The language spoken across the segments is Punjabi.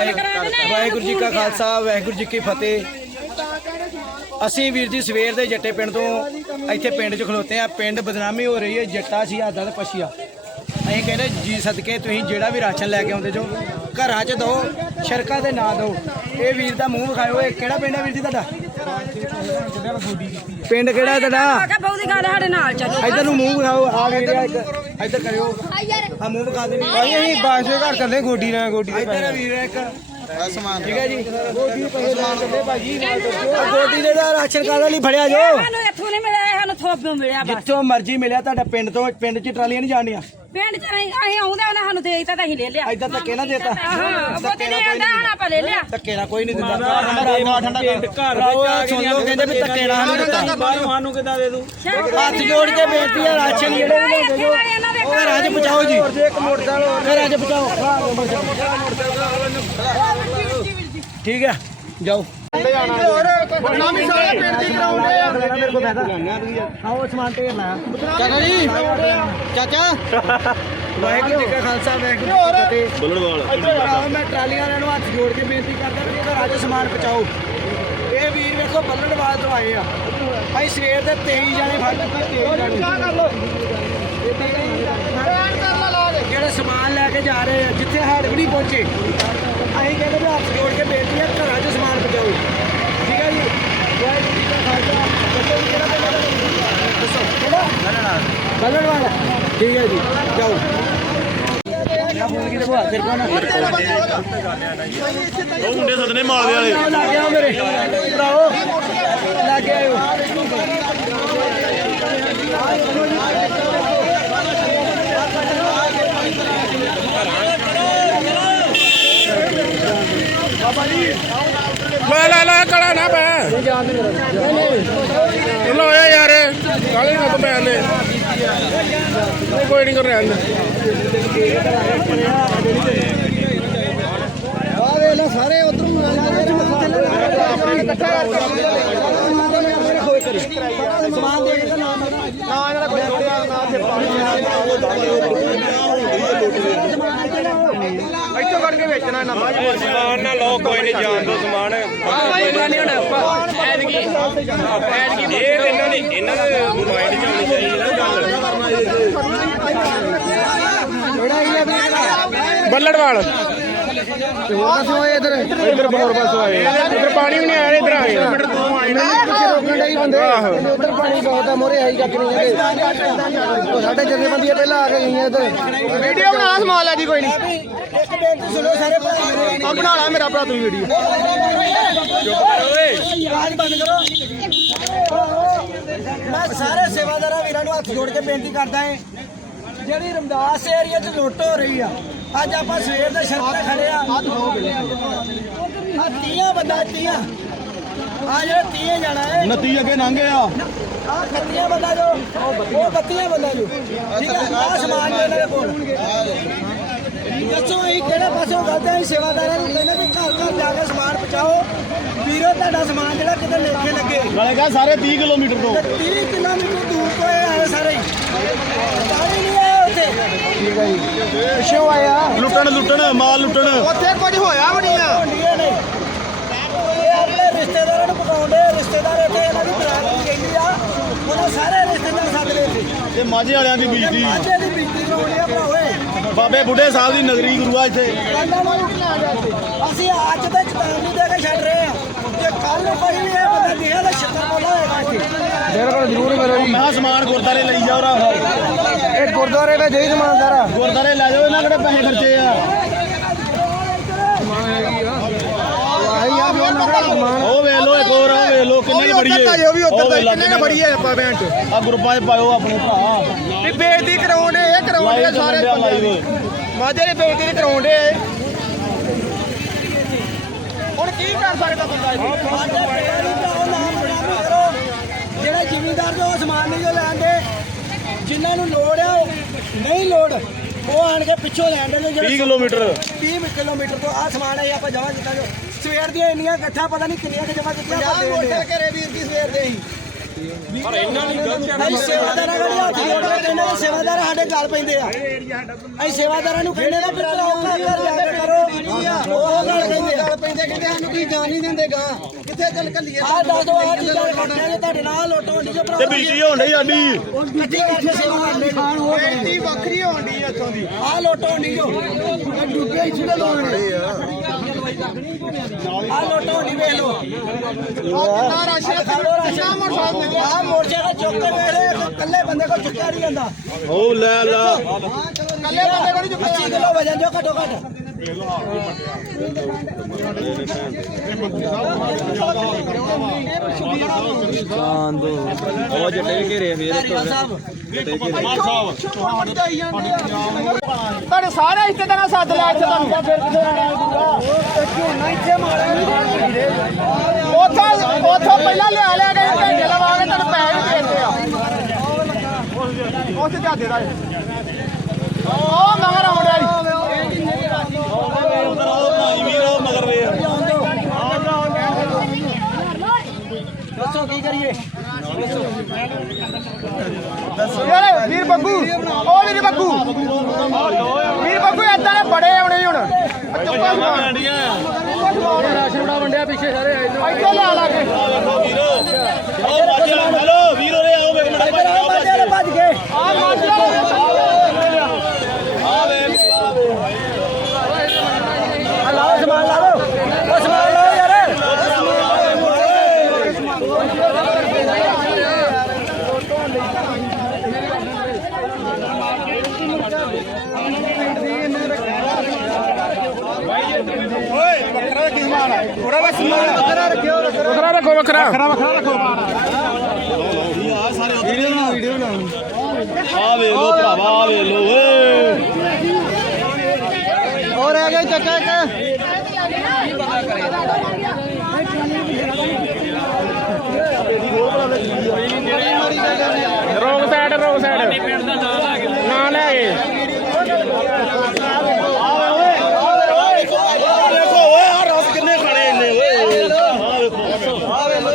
ਵਾਹਿਗੁਰੂ ਜੀ ਕਾ ਖਾਲਸਾ ਵਾਹਿਗੁਰੂ ਜੀ ਕੀ ਫਤਿਹ। ਅਸੀਂ ਵੀਰ ਜੀ ਸਵੇਰ ਦੇ ਜੱਟੇ ਪਿੰਡ ਤੋਂ ਇੱਥੇ ਪਿੰਡ 'ਚ ਖਲੋਤੇ ਆ ਪਿੰਡ ਬਦਨਾਮੀ ਹੋ ਰਹੀ ਹੈ ਜੱਟਾ ਸੀ ਆਦਾ ਤੇ ਪਛੀਆ ਅਸੀਂ ਕਹਿੰਦੇ ਜੀ ਸਦਕੇ ਤੁਸੀਂ ਜਿਹੜਾ ਵੀ ਰਾਸ਼ਨ ਲੈ ਕੇ ਆਉਂਦੇ ਜੋ ਘਰਾਂ 'ਚ ਦਿਓ ਸ਼ਰਕਾ ਦੇ ਨਾ ਦਿਓ ਇਹ ਵੀਰ ਦਾ ਮੂੰਹ ਵਿਖਾਇਓ ਇਹ ਕਿਹੜਾ ਪਿੰਡ ਹੈ ਵੀਰ ਜੀ ਤੁਹਾਡਾ? ਪਿੰਡ ਕਿਹੜਾ ਹੈ ਤੁਹਾਡਾ? ਆਕਾ ਬਹੁਤੀ ਗੱਲ ਸਾਡੇ ਨਾਲ ਚੱਲੋ। ਇੱਧਰ ਨੂੰ ਮੂੰਹ ਵਿਖਾਓ ਆ ਵੀਰ ਆ ਇੱਕ ਇੱਧਰ ਕਰਿਓ। ਆ ਮੂੰਹ ਵਿਖਾ ਦੇ। ਭਾਈ ਅਸੀਂ ਬਾਂਸੇ ਘਰ ਚੱਲੇ ਗੋਡੀ ਨਾਲ ਗੋਡੀ ਦੇ ਇੱਧਰ ਵੀਰ ਇੱਕ। ਸਮਾਨ ਠੀਕ ਹੈ ਜੀ। ਗੋਡੀ ਪੈਸੇ ਲੈਣ ਚੱਲੇ ਭਾਜੀ ਗੋਡੀ ਦੇ ਦਾ ਰਾਸ਼ਨ ਕਾਰਡ ਲਈ ਫੜਿਆ ਜੋ। ਸਾਨੂੰ ਇੱਥੋਂ ਨਹੀਂ ਮਿਲਿਆ ਸਾਨੂੰ ਥੋਪਿਓ ਮਿਲਿਆ ਬਸ। ਜਿੱਥੋਂ ਮਰਜ਼ੀ ਮਿਲਿਆ ਤੁਹਾਡਾ ਪਿੰਡ ਤੋਂ ਪਿੰਡ 'ਚ ਟਰਾਲੀਆਂ ਨਹੀਂ ਜਾਣੀਆਂ ਪਿੰਡ ਚ ਅਸੀਂ ਅਸੀਂ ਆਉਂਦੇ ਉਹਨਾਂ ਸਾਨੂੰ ਦੇ ਦਿੱਤਾ ਤਾਂ ਅਸੀਂ ਲੈ ਲਿਆ। ਐਦਾਂ ਧੱਕੇ ਨਾ ਦੇਤਾ? ਹਾਂ ਨਹੀਂ ਆਉਂਦਾ ਹਣ ਆਪਾਂ ਲੈ ਲਿਆ। ਧੱਕੇ ਨਾਲ ਕੋਈ ਨਹੀਂ ਦਿੰਦਾ ਨਾ ਠੰਡਾ ਕਰ ਸੁਣ ਲਓ ਕਹਿੰਦੇ ਵੀ ਧੱਕੇ ਨਹੀਂ ਦਿੱਤਾ। ਬਾਹਰ ਸਾਨੂੰ ਕਿੱਦਾਂ ਦੇ ਦੂ? ਹੱਥ ਜੋੜ ਕੇ ਬੇਨਤੀ ਹੈ ਰਾਸ਼ਨ ਜਿਹੜੇ ਵੀ ਲੈਂਦੇ ਜੋ ਘਰਾਂ 'ਚ ਪਹੁੰਚਾਓ ਜੀ। ਘਰਾਂ 'ਚ ਪਹੁੰਚਾਓ ਠੀਕ ਹੈ ਜਾਓ। ਬਦਨਾਮੀ ਸਾਰੇ ਪਿੰਡ ਦੀ ਕਰਾਉਂਦੇ ਆ ਮੇਰੇ ਕੋਲ ਬੈਠਾ ਆਓ ਸਮਾਨ ਢੇਰ ਲਾਇਆ ਚਾਚਾ ਜੀ। ਚਾਚਾ। ਵਾਹਿਗੁਰੂ ਜੀ ਕਾ ਖਾਲਸਾ ਵਾਹਿਗੁਰੂ ਜੀ ਕੀ ਫਤਿਹ। ਬੁੱਲੜਵਾਲ। ਭਰਾਓ ਮੈਂ ਟਰਾਲੀਆਂ ਵਾਲਿਆਂ ਨੂੰ ਹੱਥ ਜੋੜ ਕੇ ਬੇਨਤੀ ਕਰਦਾ ਵੀ ਘਰਾਂ 'ਚ ਸਮਾਨ ਪਹੁੰਚਾਓ। ਇਹ ਵੀਰ ਵੇਖੋ ਬੱਲੜਵਾਲ ਤੋਂ ਆਏ ਆ। ਅਸੀਂ ਸਵੇਰ ਦੇ 23 ਜਾਣੇ ਫੜ ਦਿੱਤੇ 23 ਜਾਣੇ। ਜਿਹੜੇ ਸਮਾਨ ਲੈ ਕੇ ਜਾ ਰਹੇ ਆ ਜਿੱਥੇ ਹਾੜ ਵੀ ਨਹੀਂ ਪਹੁੰਚੇ ਅਸੀਂ ਕਹਿੰਦੇ ਵੀ ਹੱਥ ਜੋੜ ਕੇ ਬੇਨਤੀ ਹੈ ਘਰਾਂ 'ਚ ਸਮਾਨ ਪਹੁੰਚਾਓ। ਠੀਕ ਹੈ ਜੀ? ਵਾਹਿਗੁਰੂ ਜੀ ਕਾ ਖਾਲਸਾ। ਦੱਸੋ ਜੀ ਕਿਹੜਾ ਪਿੰਡ ਹੈ? ਦੱਸੋ। ਕਿਹੜਾ? ਬੱਲੜਵਾਲ ਠੀਕ ਹੈ ਜੀ। ਜਾਓ। ਉਹ ਮੁੰਡੇ ਸਦਨੇ ਮਾਲਵੇ ਵਾਲੇ। ਲੱਗ ਗਿਆ ਮੇਰੇ। ਭਰਾਓ ਲੱਗ ਗਿਆ ਆਇਓ ਲੈ ਲੈ ਲੈ ਕੜਾ ਨਾ ਪੈ। ਲੋ ਯਾਰ ਕਾਲੇ ਨਾ ਪੈ ਨੇ ਕੋਈ ਨਹੀਂ ਕਰ ਰਿਹਾ ਆ ਵੇ ਲੋ ਸਾਰੇ ਉਧਰੋਂ ਸਮਾਨ ਦੇ ਕੇ ਨਾਮ ਨਾ ਇਹਨਾਂ ਦਾ ਕੋਈ ਨਾ ਇੱਥੇ ਪਾਣੀ ਇੱਥੋਂ ਕੱਢ ਕੇ ਵੇਚਣਾ ਇਹਨਾਂ ਨੂੰ। ਸਮਾਨ ਨਾ ਲੋ ਕੋਈ ਨਹੀਂ ਜਾਣ ਦੋ ਸਮਾਨ ਐਤਕੀ ਐਤਕੀ ਇਹ ਇਹਨਾਂ ਦੀ ਇਹਨਾਂ ਦੇ ਮਾਈਂਡ ਚ ਆਉਣੀ ਚਾਹੀਦੀ ਨਾ ਗੱਲ। ਬੱਲੜਵਾਲ ਦੱਸੋ ਇਧਰ? ਇਧਰ ਬਨੌਰ ਪਾਸੋਂ ਆਏ। ਇਧਰ ਪਾਣੀ ਵੀ ਨਹੀਂ ਆਇਆ ਇਧਰ ਆਏ। ਆ। ਪਿੱਛੇ ਰੋਕਣ ਡਈ ਬੰਦੇ। ਉਧਰ ਪਾਣੀ ਬਹੁਤ ਆ ਮੋਰੇ ਆਈ ਕੱਖ ਨਹੀਂ ਹੈਗੇ। ਉਹ ਸਾਡੇ ਜੱਗੇ ਬੰਦੀਆਂ ਪਹਿਲਾਂ ਆ ਕੇ ਗਈਆਂ ਇੱਧਰ। ਵੀਡੀਓ ਬਣਾ ਸਮਾਲ ਆ ਜੀ ਕੋਈ ਨਹੀਂ। ਇੱਕ ਬੇਨਤੀ ਸੁਣੋ ਸਾਰੇ ਭਰਾ ਆ ਬਣਾ ਲੈ ਮੇਰਾ ਭਰਾ ਤੂੰ ਵੀਡੀਓ। ਆਵਾਜ਼ ਬੰਦ ਕਰੋ ਮੈਂ ਸਾਰੇ ਸੇਵਾਦਾਰਾਂ ਵੀਰਾਂ ਨੂੰ ਹੱਥ ਜੋੜ ਕੇ ਬੇਨਤੀ ਕਰਦਾ ਹਾਂ ਜਿਹੜੀ ਰਮਦਾਸ ਏਰੀਆ 'ਚ ਲੁੱਟ ਹੋ ਰਹੀ ਆ ਅੱਜ ਆਪਾਂ ਸਵੇਰ ਦੇ ਸ਼ਰਤ ਤੇ ਖੜੇ ਆ। ਆ ਤੀਆਂ ਬੰਦਾ ਤੀਆਂ। ਆ ਜਿਹੜੇ ਤੀਆਂ ਜਾਣਾ ਹੈ ਨਤੀ ਅੱਗੇ ਲੰਘੇ ਆ ਆ ਖੱਤੀਆਂ ਬੰਦਾ ਜੋ ਉਹ ਬੱਤੀਆਂ ਬੰਦਾ ਜੋ। ਠੀਕ ਹੈ ਆ ਸਮਾਨ ਜੋ ਇਹਨਾਂ ਦੇ ਕੋਲ। ਦੱਸੋ ਇਹ ਕਿਹੜੇ ਪਾਸੋਂ ਗਲਤ ਹੈ ਸੇਵਾਦਾਰਾਂ ਨੂੰ ਕਹਿੰਦੇ ਵੀ ਘਰ ਘਰ ਜਾ ਕੇ ਸਮਾਨ ਪਹੁੰਚਾਓ। ਵੀਰੋ ਤੁਹਾਡਾ ਸਮਾਨ ਜਿਹੜਾ ਕਿਤੇ ਲੇਖੇ ਲੱਗੇ। ਨਾਲੇ ਕਹਾ ਸਾਰੇ 30 ਕਿਲੋਮੀਟਰ ਤੋਂ। ਤੇ 30 ਕਿਲੋਮੀਟਰ ਦੂਰ ਤੋਂ ਇਹ ਆਏ ਸਾਰੇ। ਹੀ ਆਇਆ ਉੱਥੇ ਠੀਕ ਹੈ ਜੀ। ਪਿੱਛੋਂ ਆਇਆ। ਲੁੱਟਣ ਲੁੱਟਣ ਮਾਲ ਲੁੱਟਣ। ਉੱਥੇ ਕੁਝ ਹੋਇਆ ਵੀ ਨਹੀਂ ਆ। ਹੁੰਦੀਆਂ ਨੇ ਇਹ ਆਪਣੇ ਰਿਸ਼ਤੇਦਾਰਾਂ ਨੂੰ ਪਕਾਉਂਦੇ ਰਿਸ਼ਤੇਦਾਰ ਇੱਥੇ ਇਹਨਾਂ ਦੀ ਬਰਾਤ ਵੀ ਕਹਿੰਦੀ ਆ। ਉਹਨਾਂ ਸਾਰੇ ਰਿਸ਼ਤੇਦਾਰ ਸੱਦ ਲਏ ਇੱਥੇ। ਤੇ ਮਾਝੇ ਵਾਲਿਆਂ ਦੀ ਦੀ ਬੀਤੀ ਕਰਾਉਣੀ ਆ ਬਾਬੇ ਬੁੱਢੇ ਸਾਹਿਬ ਦੀ ਨਗਰੀ ਗੁਰੂ ਆ ਇੱਥੇ। ਜਾ ਇੱਥੇ। ਅਸੀਂ ਅੱਜ ਤੇ ਚੇਤਾਵਨੀ ਦੇ ਕੇ ਛੱਡ ਰਹੇ ਆ। ਜੇ ਕੱਲ ਨੂੰ ਕੋਈ ਵੀ ਇਹ ਬੰਦਾ ਦਿਖਿਆ ਤਾਂ ਛੱਤਰ ਬੋਲਾ ਹੋਏਗਾ ਇੱਥੇ। ਬਿਲਕੁਲ ਜ਼ਰੂਰ ਕਰੋ ਮੈਂ ਕਿਹਾ ਸਮਾਨ ਗੁਰਦਾਰੇ ਲਈ ਰਾ ਇਹ ਗੁਰਦੁਆਰੇ ਵਿੱਚ ਜਈ ਸਮਾਨ ਸਾਰਾ ਗੁਰਦਾਰੇ ਲੈ ਜਾਓ ਇਹਨਾਂ ਕਿਹੜੇ ਪੈਸੇ ਖਰਚੇ ਆ? ਆਹੀ ਆ ਜੋ ਨਗਰ ਸਮਾਨ। ਉਹ ਵੇਖ ਲੋ ਇੱਕ ਹੋਰ ਉਹ ਵੇਖ ਲੋ ਕਿੰਨੇ ਦੀ ਉੱਧਰ ਫੜੀਏ ਦਾ ਜੀ, ਉਹ ਵੀ ਉੱਧਰ ਦਾ ਵੇਖ ਲਓ ਕਿੰਨੇ ਨੇ ਫੜੀ ਹੈ ਆਪਾਂ ਬੈਂਚ ਆ ਗਰੁੱਪਾਂ 'ਚ ਪਾਇਓ ਆਪਣੇ ਭਰਾ। ਵੀ ਬੇਇੱਜ਼ਤੀ ਕਰਾਉਂਦੇ ਇਹ ਕਰਾਉਂਦੇ ਆ ਲਾਈਵ ਸਾਰੇ ਚੱਲਣ ਡਿਆ ਬੰਦੇ ਲਾਈਵ। ਮਾਝੇ ਦੀ ਬੇਇੱਜ਼ਤੀ ਨੀ ਕਰਾਉਂਦੇ ਇਹ। ਹੁਣ ਕੀ ਕਰ ਸਕਦਾ ਬੰਦਾ ਇਹ? ਜਿਹੜੇ ਜ਼ਿਮੀਂਦਾਰ ਜੋ ਸਮਾਨ ਨਹੀਂ ਜੋ ਲੈਂਦੇ ਜਿਨ੍ਹਾਂ ਨੂੰ ਲੋੜ ਆ ਉਹ ਨਹੀਂ ਲੋੜ ਉਹ ਆਣ ਕੇ ਪਿੱਛੋਂ ਲੈਂਦੇ ਨੇ 30 ਕਿਲੋਮੀਟਰ। 30 ਕਿਲੋਮੀਟਰ ਤੋਂ ਆ ਸਮਾਨ ਹੈ ਆਪਾਂ ਜਮਾ ਕੀਤਾ ਜੋ। ਸਵੇਰ ਦੀਆਂ ਇੰਨੀਆਂ ਇਕੱਠਾ ਪਤਾ ਨਹੀਂ ਕਿੰਨੀਆਂ ਕਿ ਜਮਾ ਕੀਤੀਆਂ ਆਪਾਂ ਦੇ ਆ। ਘਰੇ ਵੀਰ ਦੀ ਸਵੇਰ ਦੇ ਹੀ। ਅਸੀਂ ਸੇਵਾਦਾਰਾਂ ਨੂੰ ਹੱਥ ਜੋੜ ਕੇ ਕਹਿੰਦੇ ਆ, ਸੇਵਾਦਾਰ ਸਾਡੇ ਗੱਲ ਪੈਂਦੇ ਆ। ਅਸੀਂ ਸੇਵਾਦਾਰਾਂ ਨੂੰ ਕਹਿੰਦੇ ਆ ਵੀ ਚਲੋ ਘਰ ਘਰ ਜਾ ਕੇ ਕਰੋ। ਉਹ ਗੱਲ ਇੱਥੇ ਕਿਤੇ ਸਾਨੂੰ ਕੋਈ ਜਾਣ ਨਹੀਂ ਦਿੰਦੇ ਗਾ ਕਿੱਥੇ ਚੱਲ ਕੱਲੀਏ ਆ ਦੱਸ ਦੋ ਆ ਚੀਜ਼ਾਂ ਕੱਟਿਆ ਜੇ ਤੁਹਾਡੇ ਨਾਲ ਲੋਟੋ ਹੁੰਦੀ ਜੋ ਤੇ ਬਿਜਲੀ ਹੋਣ ਡਈ ਸਾਡੀ। ਗੱਡੀ ਕਰਕੇ ਸੇਵਾ ਕਰਦੇ ਖਾਣ ਹੋ ਗਏ। ਬੇਟੀ ਵੱਖਰੀ ਹੋਣ ਦੀ ਇੱਥੋਂ ਦੀ। ਆ ਲੋਟੋ ਹੁੰਦੀ ਜੋ ਇਹ ਡੁੱਬੇ ਇੱਥੇ ਦੇ ਲੋਣ ਆ ਲੋਟੋ ਹੁੰਦੀ ਵੇਖ ਲੋ ਕਿੰਨਾ ਰਸ਼ ਹੈ ਖਾਲੋ ਰਾਸ਼ਨ ਆ ਮੋਰਚਾ ਚੁੱਕ ਕੇ ਵੇਖ ਲੈ ਕੱਲੇ ਬੰਦੇ ਕੋਲ ਚੁੱਕਿਆ ਨਹੀਂ ਜਾਂਦਾ। ਉਹ ਲੈ ਲਾ। ਕੱਲੇ ਬੰਦੇ ਕੋਲ ਚੁੱਕਿਆ 25 ਕਿਲੋ ਵਜਨ ਜੋ ਘਟੋ ਘਟ। ਉਹ ਜੱਟੇ ਘੇਰੇ ਫੇਰ ਤੁਹਾਡੇ ਸਾਰੇ ਰਿਸ਼ਤੇਦਾਰਾਂ ਸੱਦ ਲਿਆ ਇੱਥੇ ਤੁਹਾਨੂੰ ਉੱਥੋਂ ਉੱਥੋਂ ਪਹਿਲਾਂ ਲਿਆ ਲਿਆ ਕੇ ਘੰਟੇ ਲਵਾ ਕੇ ਤੁਹਾਨੂੰ ਪੈਸੇ ਵੀ ਦੇ ਦਿੰਦੇ ਆ ਉੱਥੇ ਜਾਦੇ ਦਾ ਉਹ ਮਗਰ ਆਉਂਦਾ ਜੀ ਮਗਰ ਵੇ ਦੱਸੋ ਕੀ ਕਰੀਏ ਯਾਰ ਵੀਰ ਬੱਗੂ ਉਹ ਵੀਰ ਬੱਗੂ ਵੀਰ ਬੱਗੂ ਏਦਾਂ ਦੇ ਬੜੇ ਆਉਣੇ ਹੁਣ। ਚੁੱਪਾ ਰਾਸ਼ਨ ਬੜਾ ਵੰਡਿਆ ਪਿੱਛੇ ਸਾਰੇ ਇੱਥੇ ਲਿਆ ਲਾ ਕੇ। ਉਹ ਬਾਜੀ ਹੈਲੋ ਵੀਰ ਉਰੇ ਆਓ ਆਓ ਬਾਜੇ ਵਾਲੇ ਭੱਜ। ਗਏ ਆ ਮਾਜਾ ਆ ਲਾਓ ਸਮਾਨ ਲਾ ਲਓ ਉਹ ਸਮਾਨ ਲਾਓ ਯਾਰ ਓਏ ਵੱਖਰਾ ਕੀ ਸਮਾਨ ਆ ਥੋੜਾ ਬਸ ਬੱਕਰਾ ਰੱਖਿਓ ਰੱਖੋ ਵੱਖਰਾ ਰੱਖੋ ਵੱਖਰਾ ਵੱਖਰਾ ਰੱਖੋ ਆ ਸਾਰੇ ਵੀਡੀਓ ਬਣਾ ਵੀਡੀਓ ਬਣਾ ਆ ਵੇ ਲੋ ਭਰਾਵਾ ਆ ਵੇ ਲੋ ਓਏ ਹੋਰ ਆ ਗਏ ਚੱਕਾ ਇੱਕ ਰੋਂਗ ਸਾਈਡ ਰੋਂਗ ਸਾਈਡ ਨਾ ਲੈ ਗਏ ਆ ਵੇਖੋ ਓਏ ਆ ਰਸ ਕਿੰਨੇ ਖੜੇ ਇੰਨੇ ਓਏ ਆ ਵੇਖੋ ਆ ਵੇ ਲੋ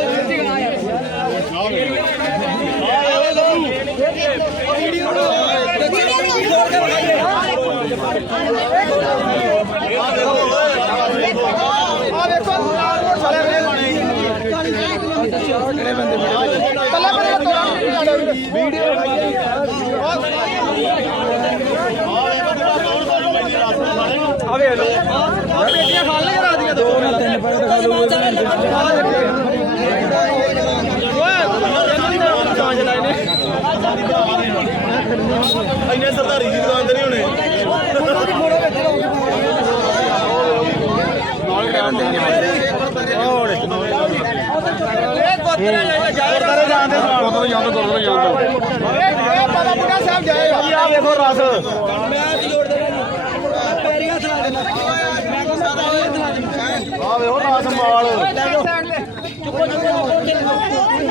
ਆ ਵੇਖੋ ਸਾਲੇ ਪੱਲਾ ਪੱਲਾ ਤੋੜਾ ਵੀਡੀਓ ਆ। ਵੇ ਲੋ ਆ ਬੇਟੀਆਂ ਖਾ ਲੈ ਰਾਤ ਦੀਆਂ ਦੋ ਤਿੰਨ ਪਰ ਦਿਖਾ ਲਓ। ਇੰਨੇ ਸਰਦਾਰੀ ਦੀ ਦੁਕਾਨ ਤੇ ਨਹੀਂ ਹੋਣੇ ਗੁਰਦਾਰੇ ਜਾਂਦੇ ਗੁਰਦਾਰੇ ਜਾਂਦੇ ਗੁਰਦਾਰੇ ਜਾਂਦੇ ਇਹ ਬਾਬਾ ਬੁੱਢਾ ਸਾਹਿਬ ਆ ਵੇਖੋ ਰਸ ਮੈਂ ਨਹੀਂ ਜੋੜ ਦੇਣਾ ਪੈਰੀ ਹੱਥ ਲਾ ਦੇਣਾ ਮੈਂ ਕੋ ਸਾਦਾ ਹੱਥ ਲਾ ਦੇਣਾ ਆ ਵੇਖੋ ਰਸ ਮਾਲ। ਚੁੱਪੋ ਚੁੱਪੋ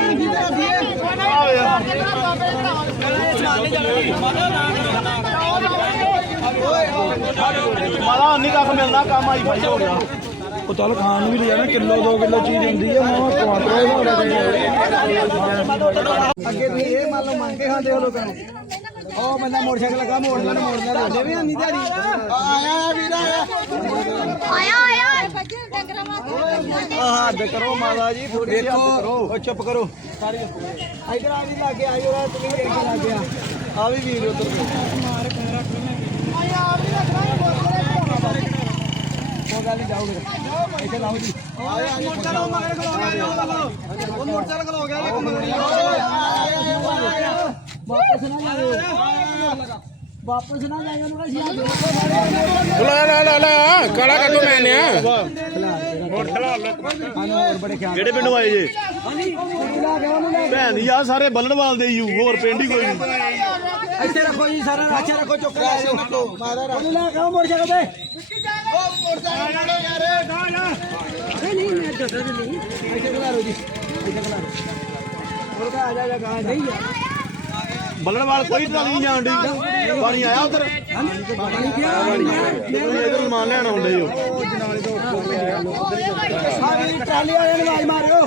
ਮਾਲਾ ਨਹੀਂ ਕੱਖ ਮਿਲਣਾ ਕੰਮ ਆਈ ਭਾਈ ਹੋ ਗਿਆ। ਉਹ ਚੱਲ ਖਾਣ ਨੂੰ ਵੀ ਲੈ ਜਾਣਾ ਕਿਲੋ 2 ਕਿਲੋ ਚੀਜ਼ ਹੁੰਦੀ ਹੈ ਮਾਂ ਕੁਆਂਟਲ ਹੋਣਾ ਅੱਗੇ ਤੁਸੀਂ ਇਹ ਮੰਨ ਲਓ ਮੰਗ ਹੋ ਲੋਕਾਂ ਨੂੰ। ਉਹ ਬੰਦਾ ਮੋਟਰਸਾਈਕਲ ਲਗਾ ਮੋੜਦਾ ਨਾ ਮੋੜਦਾ ਤੁਹਾਡੇ ਵੀ ਆਂਦੀ ਦਿਹਾੜੀ ਆਇਆ ਵੀਰਾ ਆਇਆ ਆਇਆ ਆਹ ਹੱਦ ਕਰੋ ਮਾਤਾ ਜੀ ਥੋੜੀ ਜਿਹੀ ਹੱਦ ਕਰੋ। ਉਹ ਚੁੱਪ ਕਰੋ। ਸਾਰੀ ਇਧਰ ਆ ਵੀ ਲੱਗੇ ਆਇਓ ਰਾ ਤੁਸੀਂ ਵੀ ਇੱਥੇ ਲੱਗ ਗਿਆ ਆ। ਵੀ ਵੀਰ ਉਧਰ ਉਹ ਗੱਲ ਨਹੀਂ ਜਾਓਗੇ ਇੱਥੇ ਲਾਓ ਜੀ। ਮੋਟਰਸਾਈਕਲ ਮਗਰ ਖਲੋ ਗਿਆ ਉਹ ਮੋਟਰਸਾਈਕਲ ਖਲੋ ਗਿਆ ਇੱਕ ਮਿੰਟ। ਵਾਪਸ ਨਾ ਜਾਇਓ ਵਾਪਸ ਨਾ ਜਾਇਓ ਉਹਨੂੰ ਕਹੀ ਲੈ ਲੈ ਲੈ ਲੈ ਕਾਲਾ ਕੱਟੋ ਮੈਨੇ ਹੋਰ ਬੜੇ ਖਿਆਲ ਕਿਹੜੇ ਪਿੰਡੋਂ ਆਏ ਜੇ? ਭੈਣ ਆ ਸਾਰੇ ਬੱਲਣਵਾਲ ਦੇ ਯੂ ਹੋਰ ਪਿੰਡ ਹੀ ਕੋਈ ਨਹੀਂ। ਇੱਥੇ ਰੱਖੋ ਜੀ ਸਾਰਾ ਰਾਸ਼ਨ ਰੱਖੋ ਚੁੱਕ ਲੈ ਜਾਓ। ਉਹਨੂੰ ਲੈ ਕੇ ਆਓ ਮੋਟਰਸਾਈਕਲ ਤੇ। ਨਹੀਂ ਨਹੀਂ ਮੈਂ ਜੱਦਾ ਨਹੀਂ ਇੱਥੇ ਖਲਾ ਰੋ ਜੀ ਇੱਥੇ ਖਲਾ ਰੋ ਉਹ ਕਾ ਆ ਜਾ ਜਾ। ਕਾ ਨਹੀਂ। ਬੱਲੜਵਾਲ ਕੋਈ ਟਰਾਲੀ ਨਹੀਂ ਜਾਣ ਦੀ। ਪਾਣੀ ਆਇਆ ਉਧਰ। ਪਾਣੀ ਗਿਆ ਤੁਸੀਂ ਇਧਰ ਸਮਾਨ ਲੈਣ ਆਉਂਦੇ ਹੋ। ਟਰਾਲੀ ਵਾਲਿਆਂ ਨੂੰ ਆਵਾਜ਼ ਮਾਰਿਓ।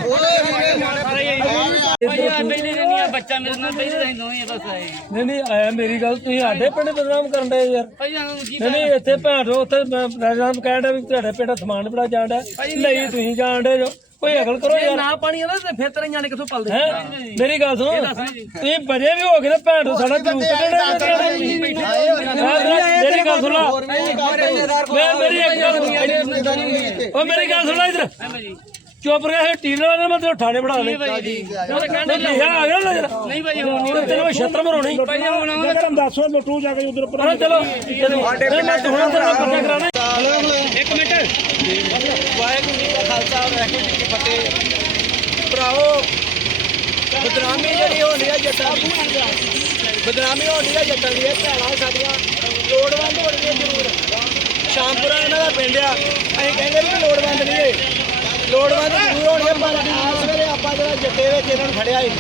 ਨਹੀਂ ਨਹੀਂ ਆਇਆ ਮੇਰੀ ਗੱਲ ਤੁਸੀਂ ਸਾਡੇ ਪਿੰਡ ਬਦਨਾਮ ਕਰਨ ਦੇ ਯਾਰ। ਨਹੀਂ ਨਹੀਂ ਇੱਥੇ ਭੈਣ ਰੋ ਉੱਥੇ ਰਾਜਾਮ ਕਹਿੰਦਾ ਵੀ ਤੁਹਾਡੇ ਪਿੰਡ ਸਮਾਨ ਬੜਾ ਜਾਂਦਾ ਨਹੀਂ ਤੁਸੀਂ ਜਾਣਦੇ ਜੋ ਕੋਈ ਅਕਲ ਕਰੋ ਯਾਰ। ਨਾ ਪਾਣੀ ਆਵੇ ਤੇ ਫਿਰ ਤੇਰੇ ਜਾਣੇ ਕਿੱਥੋਂ ਪਲਦੇ? ਹੈ? ਮੇਰੀ ਗੱਲ ਸੁਣੋ। ਤੁਸੀਂ ਬਜੇ ਵੀ ਹੋ ਗਏ ਤੇ ਭੈਣ ਰੋ ਸਾਡਾ ਜੂਸ ਕੱਢਣਾ ਮੇਰੀ ਗੱਲ ਸੁਣ। ਲਾ ਮੈਂ ਮੇਰੀ ਇੱਕ ਗੱਲ ਉਹ ਮੇਰੀ ਗੱਲ ਸੁਣ ਲਾ ਇਧਰ। ਚੁੱਪ ਰਿਹਾ ਟੀਰ ਵਾਲਾ ਮੈਂ ਤੇ ਠਾਣੇ ਬਣਾ ਲੈ ਉਹ ਕਹਿੰਦੇ ਲਿਖਿਆ ਆ ਗਿਆ ਨਾ ਜਰਾ। ਨਹੀਂ ਭਾਈ ਹੁਣ ਤੈਨੂੰ ਛੱਤਰ ਮਰਾਉਣੀ ਮੈਂ ਤੁਹਾਨੂੰ ਦੱਸੋ ਲਟੂ ਜਾ ਕੇ ਉਧਰ ਪਰ। ਚਲੋ। ਚਲੋ ਨਹੀਂ, ਮੈਂ ਤਾਂ ਪਤਾ ਕਰਾਣਾ ਇੱਕ ਮਿੰਟ। ਵਾਹਿਗੁਰੂ ਜੀ ਕਾ ਖਾਲਸਾ, ਵਾਹਿਗੁਰੂ ਜੀ ਕੀ ਫਤਿਹ। ਭਰਾਓ ਬਦਨਾਮੀ ਜਿਹੜੀ ਹੋ ਰਹੀ ਹੈ ਜੱਟਾਂ ਦੀ। ਬਦਨਾਮੀ ਹੋਣੀ ਹੈ ਜੱਟਾਂ ਦੀ, ਇਹ ਭੈਣਾਂ ਸਾਡੀਆਂ ਲੋੜਵੰਦ ਹੋਣਗੀਆਂ ਜ਼ਰੂਰ। ਸ਼ਾਮਪੁਰਾ ਇਹਨਾਂ ਦਾ ਪਿੰਡ ਆ। ਅਸੀਂ ਕਹਿੰਦੇ ਵੀ ਲੋੜਵੰਦ ਨਹੀਂ ਏ ਲੋੜਵੰਦ ਜ਼ਰੂਰ ਹੋਣਗੇ ਪਰ ਆਸ ਵੇਲੇ ਆਪਾਂ ਜਿਹੜਾ ਜੱਟੇ ਵਿੱਚ ਇਹਨਾਂ ਨੂੰ ਫੜਿਆ ਏ।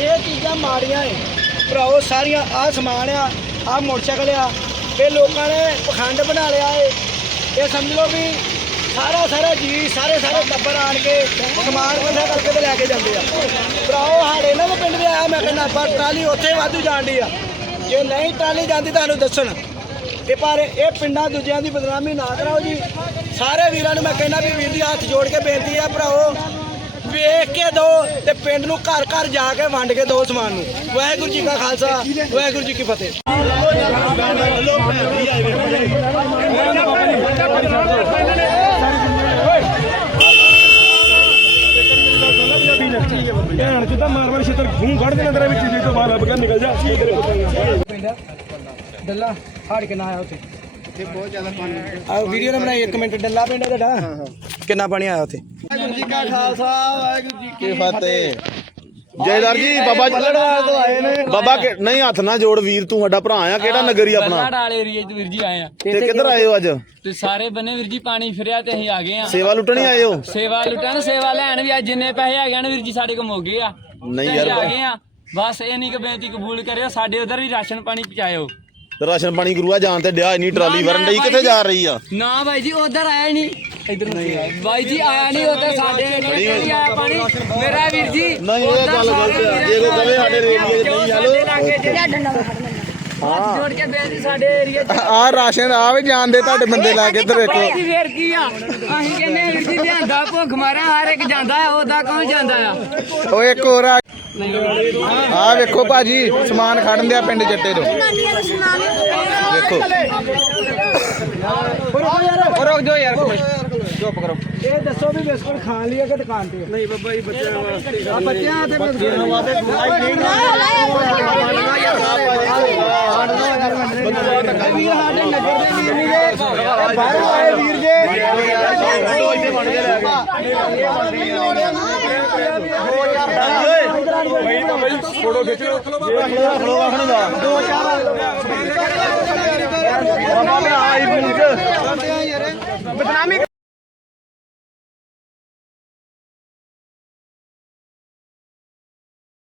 ਇਹ ਚੀਜ਼ਾਂ ਮਾੜੀਆਂ ਏ। ਭਰਾਓ ਸਾਰੀਆਂ ਆਹ ਸਮਾਨ ਆ, ਆਹ ਮੋਟਰਸਾਈਕਲ ਆ। ਇਹ ਲੋਕਾਂ ਨੇ ਪਖੰਡ ਬਣਾ ਲਿਆ ਏ। ਇਹ ਸਮਝ ਲਓ ਵੀ ਸਾਰਾ ਸਾਰਾ ਜੀ, ਸਾਰੇ ਸਾਰੇ ਟੱਬਰ ਆਣ ਕੇ ਸਮਾਨ ਇਕੱਠਾ ਕਰਕੇ ਤੇ ਲੈ ਕੇ ਜਾਂਦੇ ਆ। ਭਰਾਓ ਸਾਡੇ ਇਹਨਾਂ ਦੇ ਪਿੰਡ ਦੇ ਆਇਆ ਮੈਂ ਕਹਿੰਦਾ ਪਰ ਟਰਾਲੀ ਉੱਥੇ ਵਾਧੂ ਜਾਂਦੀ ਆ। ਜੇ ਨਹੀਂ ਟਰਾਲੀ ਜਾਂਦੀ ਤੁਹਾਨੂੰ ਦੱਸਣ। ਇਹ ਪਰ ਇਹ ਪਿੰਡਾਂ ਦੂਜਿਆਂ ਦੀ ਬਦਨਾਮੀ ਨਾ ਕਰਾਓ ਜੀ। ਸਾਰੇ ਵੀਰਾਂ ਨੂੰ ਮੈਂ ਕਹਿੰਦਾ ਵੀ ਵੀਰ ਦੀ ਹੱਥ ਜੋੜ ਕੇ ਬੇਨਤੀ ਆ ਭਰਾਓ, ਵੇਖ ਕੇ ਦੋ ਤੇ ਪਿੰਡ ਨੂੰ ਘਰ ਘਰ ਜਾ ਕੇ ਵੰਡ ਕੇ ਦੋ ਸਮਾਨ ਨੂੰ। ਵਾਹਿਗੁਰੂ ਜੀ ਕਾ ਖਾਲਸਾ, ਵਾਹਿਗੁਰੂ ਜੀ ਕੀ ਫਤਿਹ। ਭੈਣ ਚ ਤਾਂ ਮਾਰ ਮਾਰ ਛੇਤਰ ਖੂਨ ਕੱਢ ਦੇਣਾ ਤੇਰੇ ਵਿੱਚ ਜੇ ਤੋਂ ਬਾਹਰ ਲੱਭ ਕੇ ਨਿਕਲ ਜਾ ਤੇਰੇ ਕੋਲ ਪਿੰਡ ਡੱਲਾ ਹਾੜ ਕੇ ਨਾ ਆਇਆ ਉੱਥੇ? ਇੱਥੇ ਬਹੁਤ ਜ਼ਿਆਦਾ ਪਾਣੀ ਆ ਵੀਡੀਓ ਨੇ ਬਣਾਈ 1 ਮਿੰਟ ਡੱਲਾ ਪਿੰਡ ਤੁਹਾਡਾ? ਕਿੰਨਾ ਪਾਣੀ ਆਇਆ ਉੱਥੇ? ਵਾਹਿਗੁਰੂ ਜੀ ਕਾ ਖਾਲਸਾ ਵਾਹਿਗੁਰੂ ਜੀ ਕੀ ਫਤਿਹ। ਜੈਦਾਰ ਜੀ ਬਾਬਾ ਬੱਲੜਵਾਲ ਤੋਂ ਆਏ ਨੇ। ਬਾਬਾ ਕਿ- ਨਹੀਂ ਹੱਥ ਨਾ ਜੋੜ ਵੀਰ ਤੂੰ ਸਾਡਾ ਭਰਾ ਆ ਕਿਹੜਾ ਨਗਰੀ ਆਪਣਾ? ਬਰਨਾੜ ਵਾਲੇ ਏਰੀਏ ਚ ਵੀਰ ਜੀ ਆਏ ਆ। ਤੇ ਕਿੱਧਰ ਆਏ ਹੋ ਅੱਜ? ਤੇ ਸਾਰੇ ਬੰਨੇ ਵੀਰ ਜੀ ਪਾਣੀ ਫਿਰਿਆ ਤੇ ਅਸੀਂ ਆ ਗਏ ਆ। ਸੇਵਾ ਲੁੱਟਣੀ ਆਏ ਹੋ? ਸੇਵਾ ਲੁੱਟਣ ਸੇਵਾ ਲੈਣ ਵੀ ਅੱਜ ਜਿੰਨੇ ਪੈਸੇ ਹੈਗੇ ਨੇ ਵੀਰ ਜੀ ਸਾਡੇ ਕੋਲ ਮੁੱਕ ਗਏ ਆ। ਨਹੀਂ ਤੇ ਯਾਰ। ਆ ਗਏ ਆ। ਬਸ ਇਹ ਨਹੀਂ ਕਿ ਬੇਨਤੀ ਕਬੂਲ ਕਰਿਓ ਸਾਡੇ ਉਧਰ ਵੀ ਰਾਸ਼ਨ ਪਾਣੀ ਪਹੁੰਚਾਇਓ। ਰਾਸ਼ਨ ਪਾਣੀ ਗੁਰੂਆ ਜਾਣ ਤੇ ਡਿਆ ਇੰਨੀ ਟਰਾਲੀ ਵਰਨ ਡਈ ਕਿੱਥੇ ਜਾ ਰਹੀ ਆ? ਨਾ ਬਾਈ ਜੀ ਉਧਰ ਆਇਆ ਹੀ ਨਹੀਂ। ਇਧਰ ਨਹੀਂ। ਬਾਈ ਜੀ ਆਇਆ ਨਹੀਂ ਉਧਰ ਸਾਡੇ ਚ ਨਹੀਂ ਆਇਆ ਪਾਣੀ। ਮੇਰਾ ਵੀਰ ਜੀ ਨਹੀਂ ਇਹ ਗੱਲ ਗਲਤ ਆ। ਜੇ ਕੋਈ ਕਵੇ ਸਾਡੇ ਏਰੀਏ 'ਚ ਨਹੀਂ ਹਾਲੋ ਹੱਥ ਜੋੜ ਕੇ ਬੇਨਤੀ ਸਾਡੇ ਏਰੀਏ ਚ ਆ ਰਾਸ਼ਨ ਆ ਵੀ ਜਾਣਦੇ ਤੁਹਾਡੇ ਬੰਦੇ ਲਾ ਕੇ ਇੱਧਰ ਵੇਖੋ। ਬਾਈ ਜੀ ਫੇਰ ਕੀ ਆ? ਅਸੀਂ ਕਹਿੰਦੇ ਵੀਰ ਜੀ ਲਿਆਂਦਾ ਭੁੱਖ ਮਾਰਿਆ ਹਰ ਇੱਕ ਜਾਂਦਾ ਆ ਉਹਦਾ ਕੌਣ ਜਾਂਦਾ ਆ? ਉਹ ਇੱਕ ਹੋਰ ਆ। ਆ ਵੇਖੋ ਭਾਜੀ ਸਮਾਨ ਖੜਨ ਦਿਆ ਪਿੰਡ ਜੱਟੇ ਤੋਂ। ਵੇਖੋ। ਰੁਕ ਜਾਓ ਯਾਰ। ਚੁੱਪ ਕਰੋ ਇਹ ਦੱਸੋ ਵੀ ਬਿਸਕੁਟ ਖਾਣ ਲਈ ਹੈ ਕਿ ਦੁਕਾਨ ਤੇ ਨਹੀਂ ਬੱਬਾ ਜੀ ਬੱਚਿਆਂ ਵਾਸਤੇ ਆ ਬੱਚਿਆਂ ਤੇ ਬਿਸਕੁਟ ਵਾਸਤੇ ਦੁਆਈ ਨਹੀਂ ਨਾ ਵੀਰ ਸਾਡੇ ਨਗਰ ਦੇ ਵੀਰ ਜੀ ਬਾਹਰ ਆਏ ਵੀਰ ਜੀ ਫੋਟੋ ਖਿੱਚ ਲਓ ਫੋਟੋ ਆਖਣ ਦਾ ਦੋ ਚਾਰ ਬਦਨਾਮੀ